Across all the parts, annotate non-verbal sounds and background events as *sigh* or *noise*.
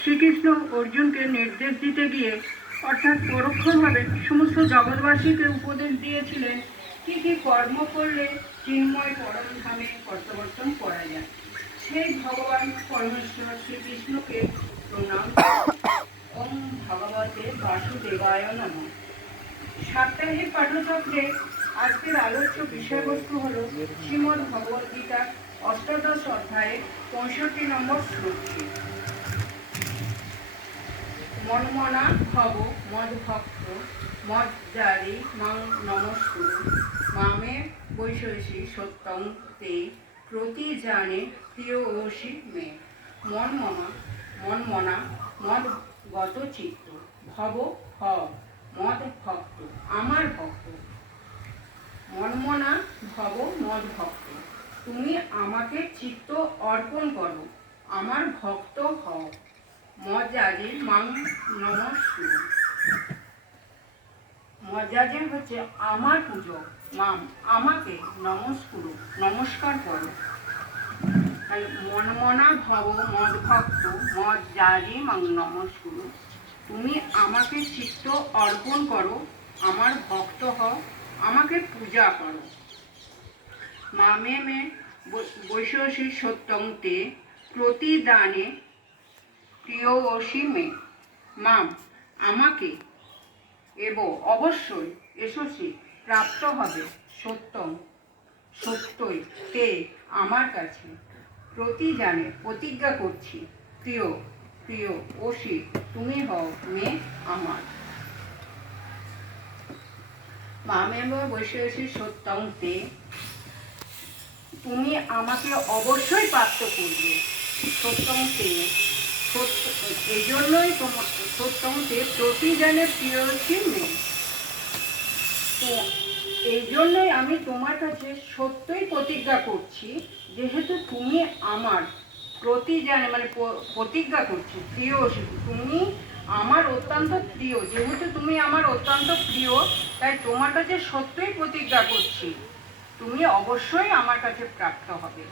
শ্রীকৃষ্ণ অর্জুনকে নির্দেশ দিতে গিয়ে, অর্থাৎ পরোক্ষভাবে সমস্ত জগৎবাসীকে উপদেশ দিয়েছিলেন, কি কি কর্ম করলে চিন্ময় পরম ধামে করা যায়। সেই ভগবান পরমেশ্বর শ্রীকৃষ্ণকে প্রণাম *coughs* ওম ভগবতে বাসুদেবায় নমঃ। সাপ্তাহিক পাঠচক্রে আজকের আলোচ্য বিষয়বস্তু হল শ্রীমদ্ ভগবদ গীতা অষ্টাদশ অধ্যায়ে পঁয়ষট্টি নম্বর শ্লোকটি মনমনা ভব, মদ ভক্ত মদ জারি মাং নমস্কুরু মামে বৈশৈষী সত্যং তে প্রতি জানে প্রিয় ওষি মে। মন মমা মন মনা মদ গত চিত্ত, ভব ভব, মদ ভক্ত, আমার ভক্ত। মনমনা, ভব, মদ ভক্ত, তুমি আমাকে চিত্ত অর্পণ করো, আমার ভক্ত হও। মজাজি মাং নমস্কুর মজাজি হচ্ছে আমার পুজো। মাম, আমাকে নমস্কুর, নমস্কার করো। তাহলে মনমনা ভব, মদ ভক্ত মদ জারি মাং নমস্কুর। তুমি আমাকে চিত্ত অর্পণ করো, আমার ভক্ত হও, আমাকে পূজা করো। মামে মে বৈশী সত্যংতে প্রতিদানে প্রিয় অসীমে মাম, আমাকে এবং অবশ্যই এসোসি প্রাপ্ত হবে, সত্যম, সত্যই তে আমার কাছে প্রতি জানে প্রতিজ্ঞা করছি। প্রিয় প্রিয় অসি তুমি হও মে আমার। মামেব বৈশী সত্যং তে তুমি আমাকে অবশ্যই প্রাপ্ত করবে সত্যং তে এই জন্যই তোমার সত্যং তে প্রতিজনের প্রিয় মেয়ে তো এই জন্যই আমি তোমার কাছে সত্যই প্রতিজ্ঞা করছি, যেহেতু তুমি আমার প্রতিজানে মানে প্রতিজ্ঞা করছি, প্রিয় তুমি আমার অত্যন্ত প্রিয়, যেহেতু তুমি আমার অত্যন্ত প্রিয়, তাই তোমার কাছে সত্যই প্রতিজ্ঞা করছি। তুমি অবশ্যই আমার কাছে প্রাপ্ত হবে।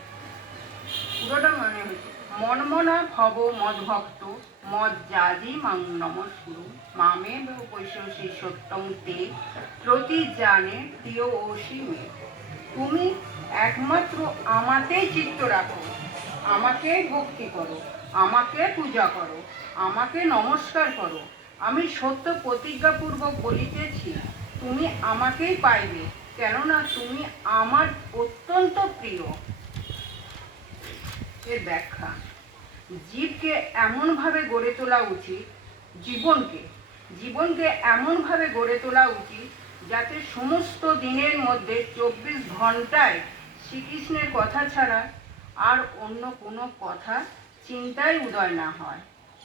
পুরোটা মনে হচ্ছে। মনমনা ভব মদভক্ত মদ জাজি মাং নমস্কুরু মামে বৈশী সত্যম তে প্রতি জানে প্রিয় ওষি মে। তুমি একমাত্র আমাকেই চিত্ত রাখো, আমাকে ভক্তি করো, আমাকে পূজা করো, আমাকে নমস্কার করো। আমি সত্য প্রতিজ্ঞাপূর্বক বলিতেছি, তুমি আমাকেই পাইবে, কেননা তুমি আমার অত্যন্ত প্রিয়। এর ব্যাখ্যা। জীবকে এমনভাবে গড়ে তোলা উচিত, জীবনকে জীবনকে এমনভাবে গড়ে তোলা উচিত যাতে সমস্ত দিনের মধ্যে চব্বিশ ঘন্টায় শ্রীকৃষ্ণের কথা ছাড়া আর অন্য কোনো কথা চিন্তায় উদয় না হয়।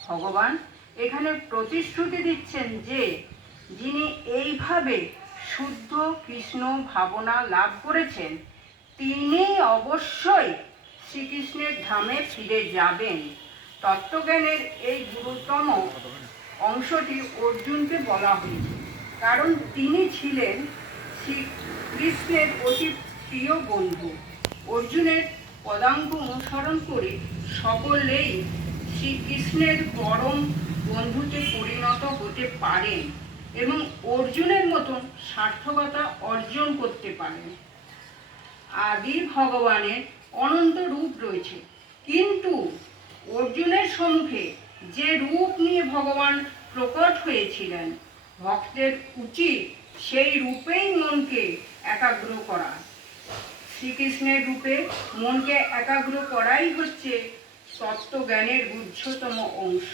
ভগবান এখানে প্রতিশ্রুতি দিচ্ছেন যে, যিনি এইভাবে শুদ্ধ কৃষ্ণ ভাবনা লাভ করেছেন তিনি অবশ্যই শ্রীকৃষ্ণের ধামে ফিরে যাবেন। তত্ত্বজ্ঞানের এই গুরুতম অংশটি অর্জুনকে বলা হয়েছে। কারণ তিনি ছিলেন শ্রীকৃষ্ণের অতি প্রিয় বন্ধু। অর্জুনের পদাঙ্ক অনুসরণ করে সকলেই শ্রীকৃষ্ণের পরম বন্ধুতে পরিণত হতে পারেন এবং অর্জুনের মতন সার্থকতা অর্জন করতে পারেন। আদি ভগবানের অনন্ত রূপ রয়েছে। কিন্তু অর্জুনের সম্মুখে যে রূপ নিয়ে ভগবান প্রকট হয়েছিলেন, ভক্তের উচিত সেই রূপেই মনকে একাগ্র করা। শ্রীকৃষ্ণের রূপে মনকে একাগ্র করাই হচ্ছে তত্ত্বজ্ঞানের গুহ্যতম অংশ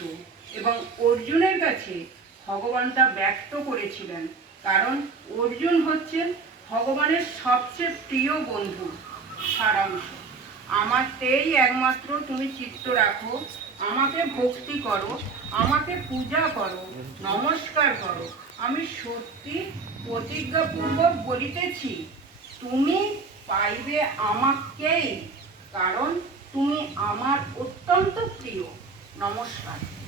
এবং অর্জুনের কাছে ভগবান তা ব্যক্ত করেছিলেন। কারণ অর্জুন হচ্ছেন ভগবানের সবচেয়ে প্রিয় বন্ধু, সারাংশ। আমারতেই একমাত্র তুমি চিত্ত রাখো, আমাকে ভক্তি করো, আমাকে পূজা করো, নমস্কার করো। আমি সত্যি প্রতিজ্ঞাপূর্বক বলিতেছি, তুমি পাইবে আমাকেই, কারণ তুমি আমার অত্যন্ত প্রিয়। নমস্কার।